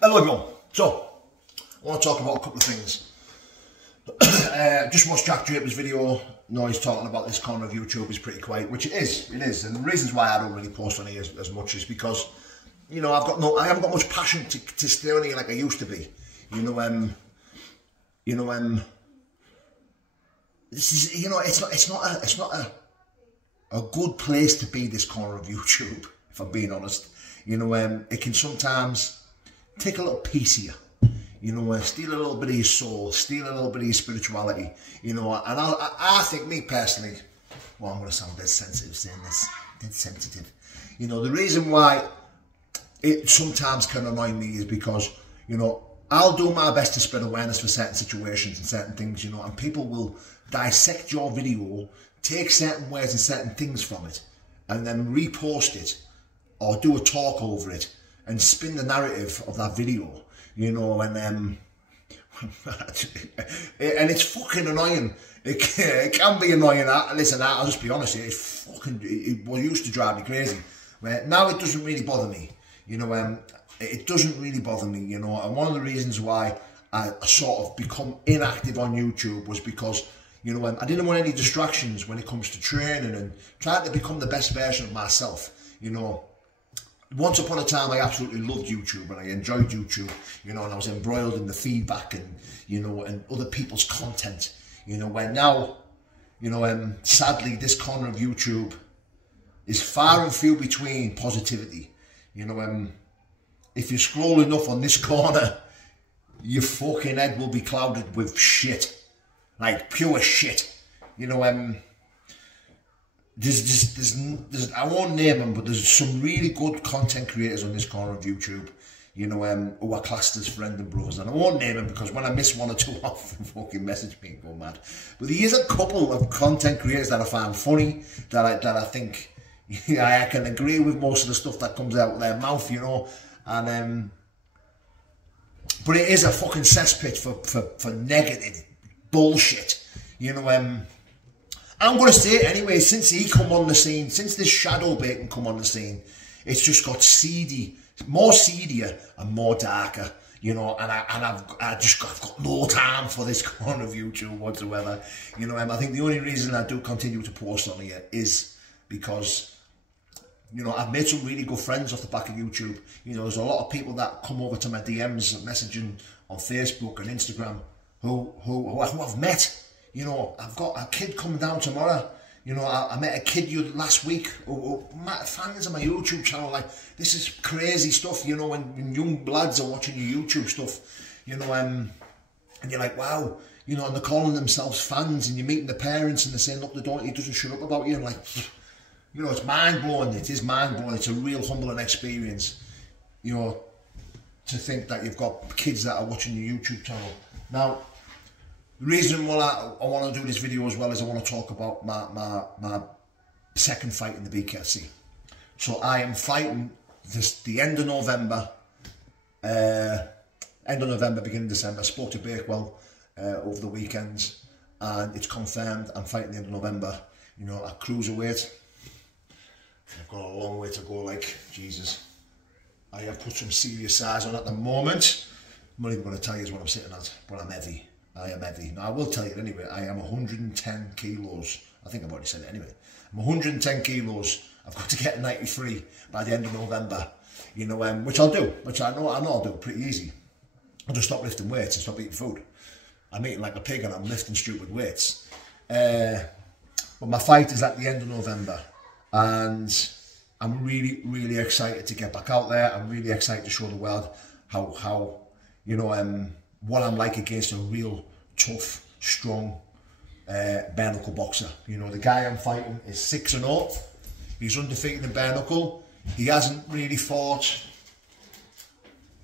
Hello everyone. So, I want to talk about a couple of things. Just watched Jack Draper's video. No, he's talking about this corner of YouTube is pretty quiet, which it is. And the reasons why I don't really post on here as much is because, you know, I haven't got much passion to stay on here like I used to be. This is, you know, it's not a good place to be, this corner of YouTube, if I'm being honest. You know, it can sometimes take a little piece of you. You know, steal a little bit of your soul, steal a little bit of your spirituality, you know, and I think, me personally, well, I'm going to sound dead sensitive saying this, dead sensitive. You know, the reason why it sometimes can annoy me is because, you know, I'll do my best to spread awareness for certain situations and certain things, you know, and people will dissect your video, take certain words and certain things from it, and then repost it, or do a talk over it, and spin the narrative of that video. You know, and and it's fucking annoying. It can be annoying. Listen, I'll just be honest here. It's fucking. It used to drive me crazy. Now it doesn't really bother me. You know, it doesn't really bother me. You know, and one of the reasons why I sort of become inactive on YouTube was because, you know, I didn't want any distractions when it comes to training and trying to become the best version of myself. You know. Once upon a time, I absolutely loved YouTube and I enjoyed YouTube, you know, and I was embroiled in the feedback and, you know, and other people's content, you know, where now, you know, sadly, this corner of YouTube is far and few between positivity. You know, if you scroll enough on this corner, your fucking head will be clouded with shit, like pure shit, you know, There's I won't name them, but there's some really good content creators on this corner of YouTube, you know, who are classed as friend and brothers. And I won't name them because when I miss one or two off, they fucking message me and go mad. But there is a couple of content creators that I find funny, that I think, yeah, I can agree with most of the stuff that comes out of their mouth, you know. And but it is a fucking cesspit for negative bullshit, you know. I'm going to say it anyway, since he come on the scene, since this shadow bacon come on the scene, it's just got seedy, more seedier and more darker, you know, and I've got no time for this corner of YouTube whatsoever, you know. I think the only reason I do continue to post on here is because, you know, I've made some really good friends off the back of YouTube. You know, there's a lot of people that come over to my DMs, messaging on Facebook and Instagram, who I've met. You know, I've got a kid coming down tomorrow. You know, I met a kid last week who fans of my YouTube channel. Like, this is crazy stuff, you know, when young lads are watching your YouTube stuff, you know, and you're like, wow, you know, and they're calling themselves fans, and you're meeting the parents and they're saying, look, he doesn't shut up about you. And like, you know, it's mind-blowing. It is mind-blowing. It's a real humbling experience, you know, to think that you've got kids that are watching your YouTube channel. Now, the reason why I want to do this video as well is I want to talk about my second fight in the BKFC. So I am fighting the end of November, beginning of December. I spoke to Bakewell over the weekends, and it's confirmed I'm fighting the end of November. You know, at cruiserweight. I've got a long way to go, like, Jesus. I have put some serious size on at the moment. I'm not even going to tell you what I'm sitting at, but I'm heavy. I am heavy. Now, I will tell you anyway, I am 110 kilos. I think I've already said it anyway. I'm 110 kilos. I've got to get 93 by the end of November, you know, which I'll do, which I know I'll do pretty easy. I'll just stop lifting weights and stop eating food. I'm eating like a pig and I'm lifting stupid weights. But my fight is at the end of November, and I'm really, really excited to get back out there. I'm really excited to show the world how you know, what I'm like against a real tough, strong, bare knuckle boxer. You know, the guy I'm fighting is 6-0. He's undefeated in bare knuckle. He hasn't really fought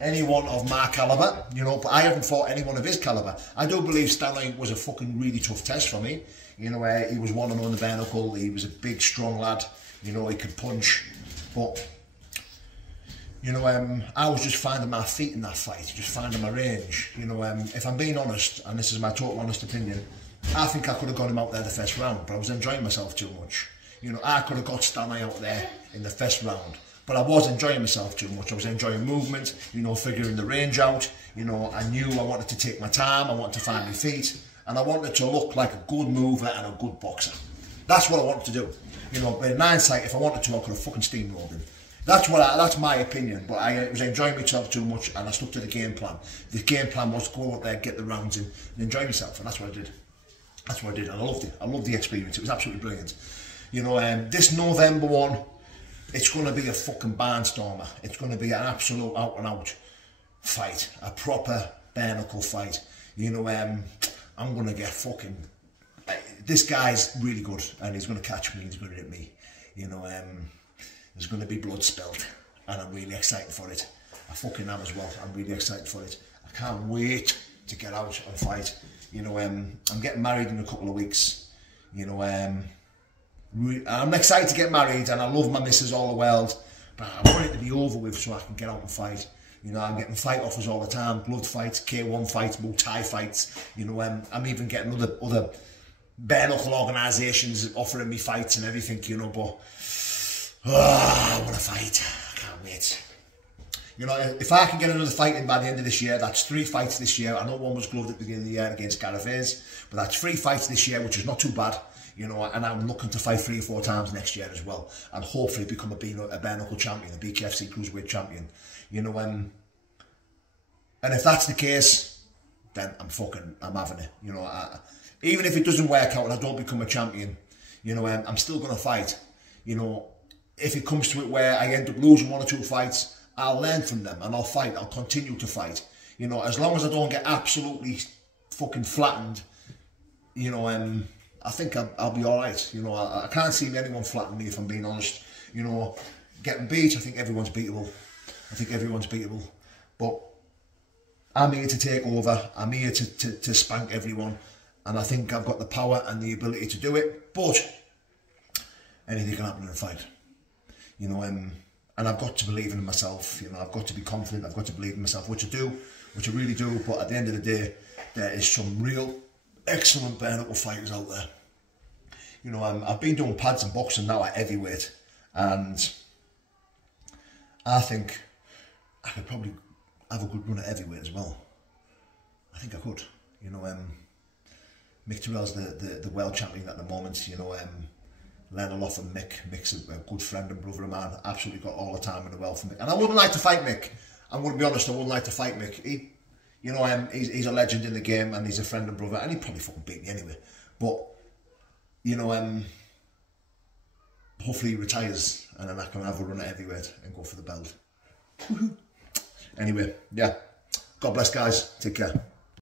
anyone of my calibre, you know, but I haven't fought anyone of his calibre. I do believe Stanley was a fucking really tough test for me. You know, he was 1-0 in the bare knuckle. He was a big, strong lad. You know, he could punch, but, you know, I was just finding my feet in that fight, just finding my range. You know, if I'm being honest, and this is my total honest opinion, I think I could have got him out there the first round, but I was enjoying myself too much. You know, I could have got Stanley out there in the first round, But I was enjoying myself too much. I was enjoying movement, you know, figuring the range out. You know, I knew I wanted to take my time, I wanted to find my feet, and I wanted to look like a good mover and a good boxer. That's what I wanted to do. You know, but in hindsight, if I wanted to, I could have fucking steamrolled him. That's my opinion, but I was enjoying myself too much, and I stuck to the game plan. The game plan was to go out there, get the rounds in, and enjoy myself, and that's what I did. That's what I did, and I loved it. I loved the experience. It was absolutely brilliant. You know, this November one, it's going to be a fucking barnstormer. It's going to be an absolute out-and-out fight, a proper bare-knuckle fight. You know, I'm going to get fucking... This guy's really good, and he's going to catch me, he's going to hit me. You know, there's going to be blood spilled, and I'm really excited for it. I fucking am as well. I'm really excited for it. I can't wait to get out and fight. You know, I'm getting married in a couple of weeks. You know, I'm excited to get married, and I love my missus all the world, but I want it to be over with so I can get out and fight. You know, I'm getting fight offers all the time, blood fights, K1 fights, Muay fights. You know, I'm even getting other bare knuckle organisations offering me fights and everything, you know, but I want to fight. I can't wait. You know, if I can get another fight in by the end of this year, that's 3 fights this year. I know one was gloved at the beginning of the year against Gareth, but that's 3 fights this year, which is not too bad. You know, and I'm looking to fight 3 or 4 times next year as well, and hopefully become a bare knuckle champion, a BKFC cruiserweight champion. You know, and if that's the case, then I'm having it. You know, even if it doesn't work out and I don't become a champion, you know, I'm still going to fight. You know, if it comes to it where I end up losing 1 or 2 fights, I'll learn from them and I'll fight. I'll continue to fight. You know, as long as I don't get absolutely fucking flattened, you know, I think I'll be all right. You know, I can't see anyone flatten me, if I'm being honest. You know, getting beat, I think everyone's beatable. But I'm here to take over. I'm here to spank everyone. And I think I've got the power and the ability to do it. But anything can happen in a fight. You know, and I've got to believe in myself. You know, I've got to be confident. I've got to believe in myself, which I do, which I really do. But at the end of the day, there is some real excellent bare knuckle fighters out there. You know, I've been doing pads and boxing now at heavyweight, and I think I could probably have a good run at heavyweight as well. I think I could. You know, Mick Terrell's the world champion at the moment. You know, learn a lot from Mick. Mick's a good friend and brother of mine. Absolutely got all the time in the world for Mick. And I wouldn't like to fight Mick. I'm going to be honest, I wouldn't like to fight Mick. You know, he's a legend in the game, and he's a friend and brother, and he'd probably fucking beat me anyway. But, you know, hopefully he retires, and then I can have a run at heavyweight and go for the belt. Anyway, yeah. God bless, guys. Take care.